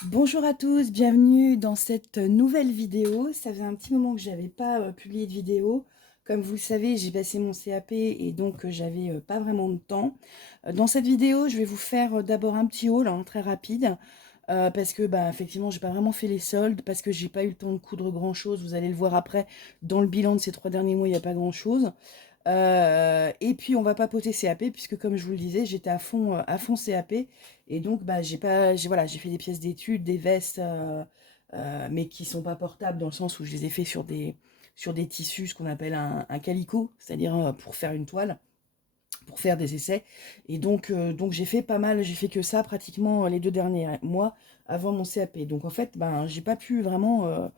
Bonjour à tous, bienvenue dans cette nouvelle vidéo. Ça faisait un petit moment que j'avais pas publié de vidéo. Comme vous le savez, j'ai passé mon CAP et donc j'avais pas vraiment de temps. Dans cette vidéo, je vais vous faire d'abord un petit haul très rapide parce que bah effectivement, j'ai pas vraiment fait les soldes parce que j'ai pas eu le temps de coudre grand-chose. Vous allez le voir après dans le bilan de ces 3 derniers mois, il n'y a pas grand-chose. Et puis on va papoter CAP puisque comme je vous le disais, j'étais à fond CAP et donc bah voilà, j'ai fait des pièces d'études, des vestes, mais qui sont pas portables dans le sens où je les ai fait sur des tissus, ce qu'on appelle un calicot, c'est-à-dire pour faire une toile, pour faire des essais. Et donc j'ai fait pas mal, j'ai fait que ça pratiquement les 2 derniers mois avant mon CAP. Donc en fait, ben j'ai pas pu vraiment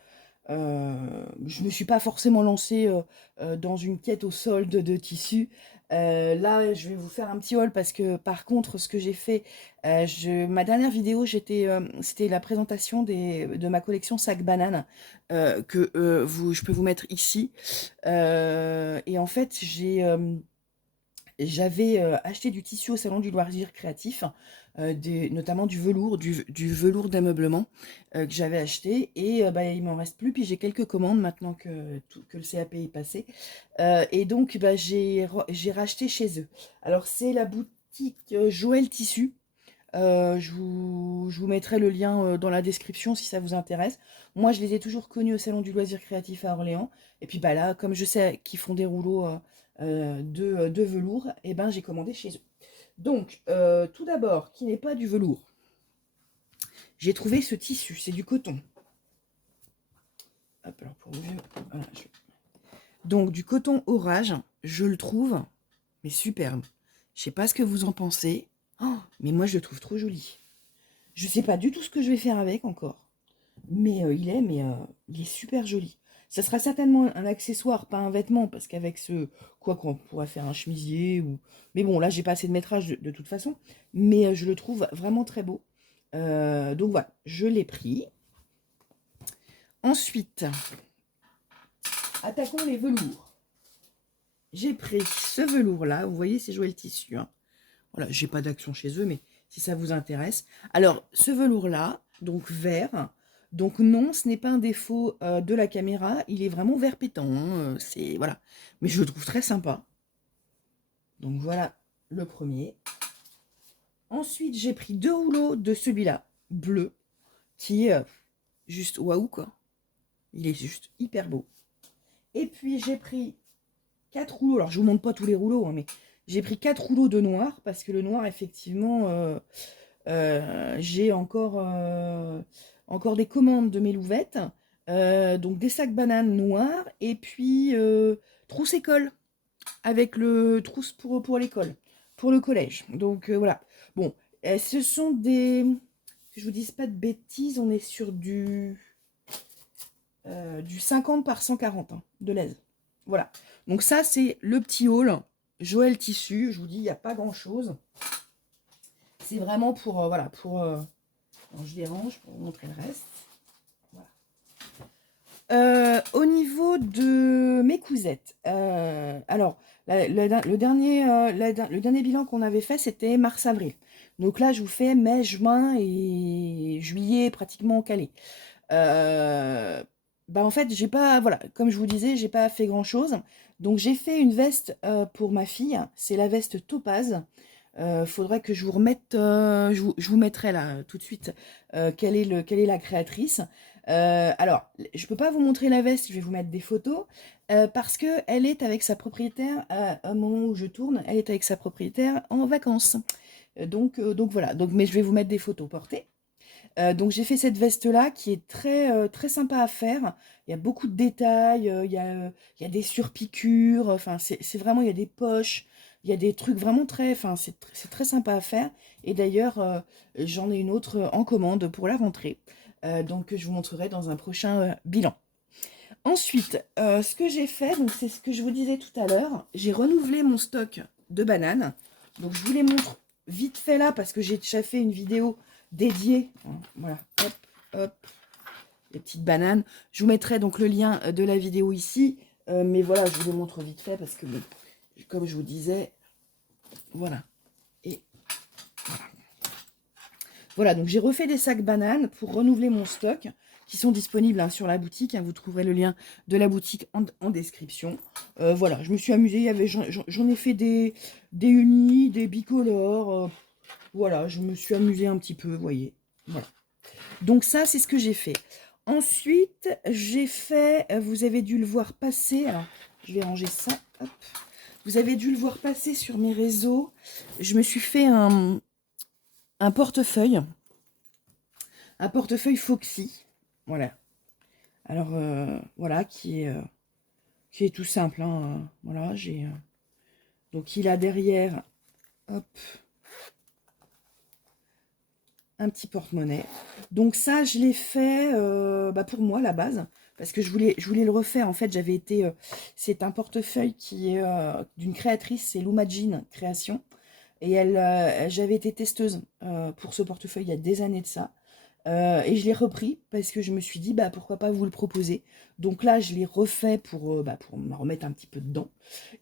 je me suis pas forcément lancée dans une quête au solde de tissus. Là, je vais vous faire un petit haul parce que par contre, ce que j'ai fait, ma dernière vidéo, c'était la présentation de ma collection sac banane je peux vous mettre ici. Et en fait, j'avais acheté du tissu au salon du loisir créatif, notamment du velours d'ameublement que j'avais acheté. Et bah, il m'en reste plus. Puis j'ai quelques commandes maintenant que le CAP est passé. Et donc bah, j'ai racheté chez eux. Alors c'est la boutique Joël Tissu. Je vous mettrai le lien dans la description si ça vous intéresse. Moi, je les ai toujours connus au Salon du Loisir Créatif à Orléans. Et puis bah là, comme je sais qu'ils font des rouleaux de velours, et ben j'ai commandé chez eux. Donc, tout d'abord, qui n'est pas du velours, j'ai trouvé ce tissu, c'est du coton. Hop, alors pour ouvrir, voilà, donc du coton orage, je le trouve, mais superbe. Je sais pas ce que vous en pensez, mais moi je le trouve trop joli. Je sais pas du tout ce que je vais faire avec encore. Mais il est super joli. Ça sera certainement un accessoire, pas un vêtement, parce qu'avec quoi qu'on pourrait faire un chemisier ou. Mais bon, là, j'ai pas assez de métrage de toute façon. Mais je le trouve vraiment très beau. Donc voilà, je l'ai pris. Ensuite, attaquons les velours. J'ai pris ce velours-là. Vous voyez, c'est joué le tissu. Hein. Voilà, j'ai pas d'action chez eux, mais si ça vous intéresse. Alors, ce velours-là, donc vert. Donc non, ce n'est pas un défaut de la caméra, il est vraiment vert pétant. Hein, c'est voilà, mais je le trouve très sympa. Donc voilà le premier. Ensuite, j'ai pris 2 rouleaux de celui-là, bleu, qui est juste waouh quoi. Il est juste hyper beau. Et puis j'ai pris 4 rouleaux. Alors je vous montre pas tous les rouleaux, hein, mais j'ai pris 4 rouleaux de noir parce que le noir effectivement. J'ai encore des commandes de mes louvettes. Donc des sacs bananes noirs et puis trousse école avec le trousse pour l'école, pour le collège. Donc voilà. Bon, ce sont que je vous dise pas de bêtises, on est sur du 50 par 140 hein, de l'aise. Voilà. Donc ça c'est le petit haul. Joël Tissu, je vous dis, il n'y a pas grand chose. C'est vraiment pour, voilà, pour, alors, je les range pour vous montrer le reste. Voilà. Au niveau de mes cousettes, alors le dernier bilan qu'on avait fait, c'était mars-avril. Donc là, je vous fais mai, juin et juillet pratiquement calé. Bah en fait, j'ai pas, voilà, comme je vous disais, j'ai pas fait grand-chose. Donc j'ai fait une veste pour ma fille. C'est la veste Topaz. Faudrait que je vous remette, je vous mettrai là tout de suite quelle est la créatrice. Alors, je peux pas vous montrer la veste, je vais vous mettre des photos parce que elle est avec sa propriétaire à un moment où je tourne, elle est avec sa propriétaire en vacances. Donc voilà. Donc, mais je vais vous mettre des photos portées. Donc j'ai fait cette veste là qui est très sympa à faire. Il y a beaucoup de détails, il y a des surpiqûres, enfin c'est vraiment, il y a des poches, il y a des trucs vraiment enfin c'est très sympa à faire. Et d'ailleurs j'en ai une autre en commande pour la rentrée. Donc je vous montrerai dans un prochain bilan. Ensuite, ce que j'ai fait, donc c'est ce que je vous disais tout à l'heure, j'ai renouvelé mon stock de bananes. Donc je vous les montre vite fait là parce que j'ai déjà fait une vidéo dédiée. Voilà, hop, hop, les petites bananes. Je vous mettrai donc le lien de la vidéo ici. Mais voilà, je vous les montre vite fait parce que, bon, comme je vous disais, voilà. Et Voilà, donc j'ai refait des sacs bananes pour renouveler mon stock, qui sont disponibles hein, sur la boutique. Hein, vous trouverez le lien de la boutique en description. Voilà, je me suis amusée. J'en ai fait des unis, des bicolores. Voilà, je me suis amusée un petit peu, vous voyez. Voilà. Donc ça, c'est ce que j'ai fait. Ensuite, j'ai fait, vous avez dû le voir passer. Alors, je vais ranger ça. Hop. Vous avez dû le voir passer sur mes réseaux. Je me suis fait un portefeuille. Un portefeuille Foxy. Voilà. Alors, voilà, qui est tout simple. Hein, voilà, j'ai... donc, il a derrière, hop, un petit porte-monnaie. Donc ça, je l'ai fait pour moi, à la base. Parce que je voulais le refaire. En fait, j'avais été... c'est un portefeuille qui est d'une créatrice, c'est Luma Jean Création. Et j'avais été testeuse pour ce portefeuille il y a des années de ça. Et je l'ai repris parce que je me suis dit, bah, pourquoi pas vous le proposer. Donc là, je l'ai refait pour me remettre un petit peu dedans.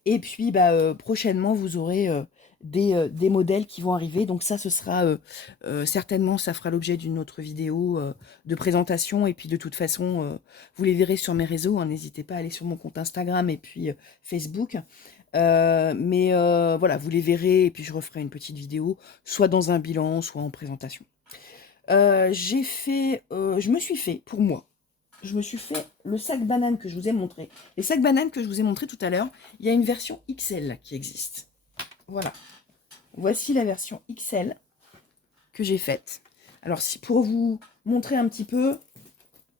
Et puis, prochainement, vous aurez des modèles qui vont arriver. Donc ça, ce sera certainement, ça fera l'objet d'une autre vidéo de présentation. Et puis, de toute façon, vous les verrez sur mes réseaux. Hein. N'hésitez pas à aller sur mon compte Instagram et puis Facebook. Voilà, vous les verrez. Et puis, je referai une petite vidéo, soit dans un bilan, soit en présentation. Je me suis fait, pour moi, je me suis fait le sac banane que je vous ai montré. Les sacs bananes que je vous ai montré tout à l'heure, il y a une version XL qui existe. Voilà. Voici la version XL que j'ai faite. Alors, pour vous montrer un petit peu,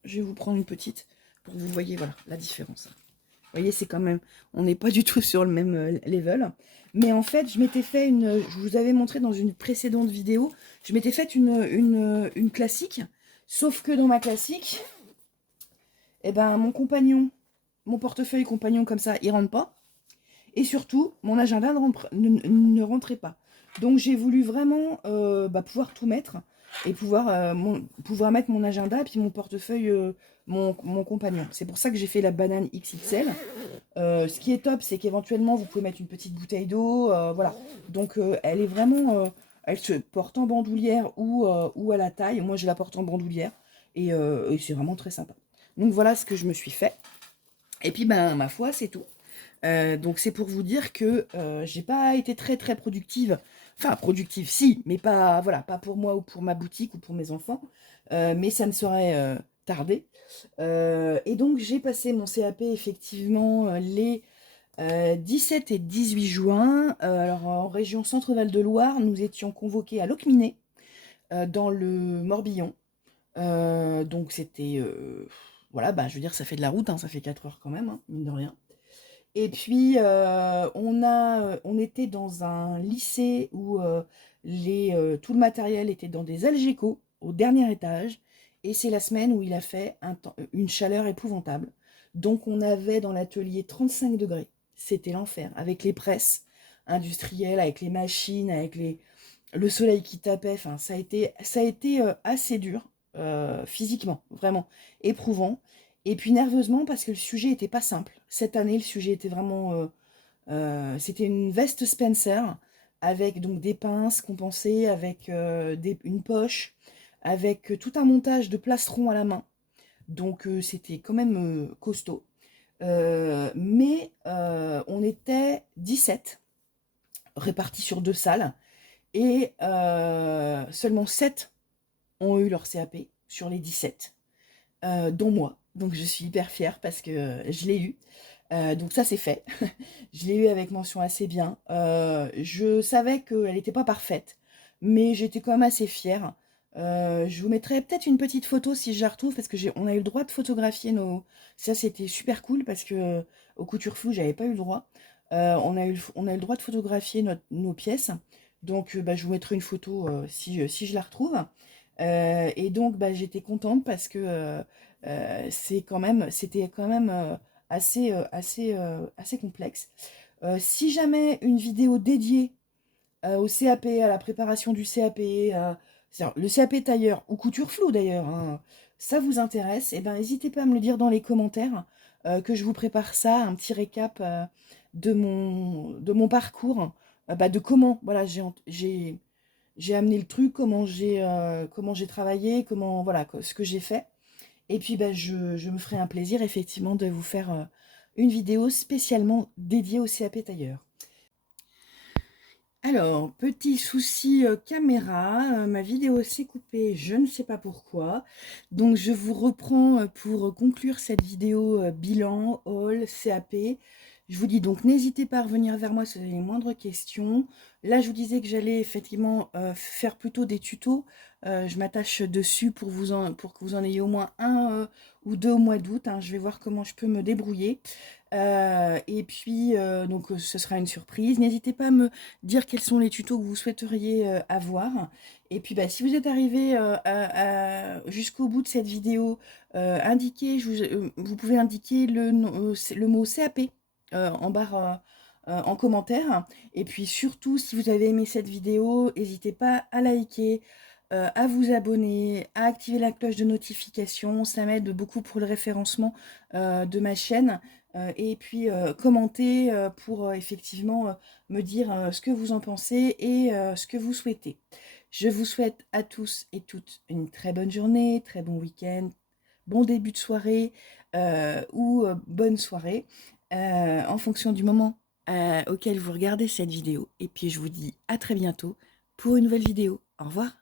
je vais vous prendre une petite pour que vous voyez voilà, la différence. Vous voyez, c'est quand même... On n'est pas du tout sur le même level. Mais en fait, je m'étais fait je vous avais montré dans une précédente vidéo, je m'étais fait une classique. Sauf que dans ma classique, eh ben, mon portefeuille compagnon comme ça, il rentre pas. Et surtout, mon agenda ne rentrait pas. Donc, j'ai voulu vraiment pouvoir tout mettre et pouvoir mettre mon agenda et puis mon portefeuille, mon compagnon. C'est pour ça que j'ai fait la banane XXL. Ce qui est top, c'est qu'éventuellement, vous pouvez mettre une petite bouteille d'eau. Voilà. Donc, elle est vraiment... elle se porte en bandoulière ou à la taille. Moi, je la porte en bandoulière. Et c'est vraiment très sympa. Donc, voilà ce que je me suis fait. Et puis, ma foi, c'est tout. Donc c'est pour vous dire que j'ai pas été très très productive. Enfin productive si, mais pas voilà, pas pour moi ou pour ma boutique ou pour mes enfants. Mais ça ne saurait tarder. Et donc j'ai passé mon CAP effectivement les 17 et 18 juin. Alors en région Centre-Val de Loire, nous étions convoqués à Locminé dans le Morbihan. Donc c'était voilà, je veux dire ça fait de la route, hein, ça fait 4 heures quand même, hein, mine de rien. Et puis, on était dans un lycée où tout le matériel était dans des Algeco, au dernier étage. Et c'est la semaine où il a fait une chaleur épouvantable. Donc, on avait dans l'atelier 35 degrés. C'était l'enfer. Avec les presses industrielles, avec les machines, le soleil qui tapait. Enfin, ça a été assez dur, physiquement, vraiment éprouvant. Et puis nerveusement parce que le sujet n'était pas simple. Cette année, le sujet était vraiment... c'était une veste Spencer avec donc des pinces compensées, avec une poche, avec tout un montage de plastron à la main. Donc c'était quand même costaud. Mais on était 17 répartis sur 2 salles et seulement 7 ont eu leur CAP sur les 17, dont moi. Donc je suis hyper fière parce que je l'ai eu. Donc ça c'est fait. Je l'ai eu avec mention assez bien. Je savais qu'elle n'était pas parfaite, mais j'étais quand même assez fière. Je vous mettrai peut-être une petite photo si je la retrouve parce que on a eu le droit de photographier nos. Ça c'était super cool parce que au couture flou j'avais pas eu le droit. On a eu le droit de photographier nos pièces. Donc je vous mettrai une photo si je la retrouve. Et donc j'étais contente parce que c'était quand même assez complexe. Si jamais une vidéo dédiée au CAP, à la préparation du CAP, le CAP tailleur ou couture floue d'ailleurs, hein, ça vous intéresse, et ben n'hésitez pas à me le dire dans les commentaires, que je vous prépare ça, un petit récap de mon parcours, de comment voilà, j'ai amené le truc, comment j'ai travaillé, voilà, ce que j'ai fait. Et puis bah, je me ferai un plaisir effectivement de vous faire une vidéo spécialement dédiée au CAP tailleur. Alors, petit souci caméra, ma vidéo s'est coupée, je ne sais pas pourquoi. Donc je vous reprends pour conclure cette vidéo bilan, haul, CAP. Je vous dis donc n'hésitez pas à revenir vers moi si vous avez les moindres questions. Là je vous disais que j'allais effectivement faire plutôt des tutos. Je m'attache dessus pour pour que vous en ayez au moins un ou deux au mois d'août, hein. Je vais voir comment je peux me débrouiller. Et puis donc ce sera une surprise. N'hésitez pas à me dire quels sont les tutos que vous souhaiteriez avoir. Et puis bah, si vous êtes arrivé jusqu'au bout de cette vidéo, vous pouvez indiquer le mot CAP en barre en commentaire. Et puis surtout, si vous avez aimé cette vidéo, n'hésitez pas à liker, à vous abonner, à activer la cloche de notification. Ça m'aide beaucoup pour le référencement de ma chaîne. Et puis commenter pour effectivement me dire ce que vous en pensez et ce que vous souhaitez. Je vous souhaite à tous et toutes une très bonne journée, très bon week-end, bon début de soirée ou bonne soirée en fonction du moment auquel vous regardez cette vidéo. Et puis je vous dis à très bientôt pour une nouvelle vidéo. Au revoir.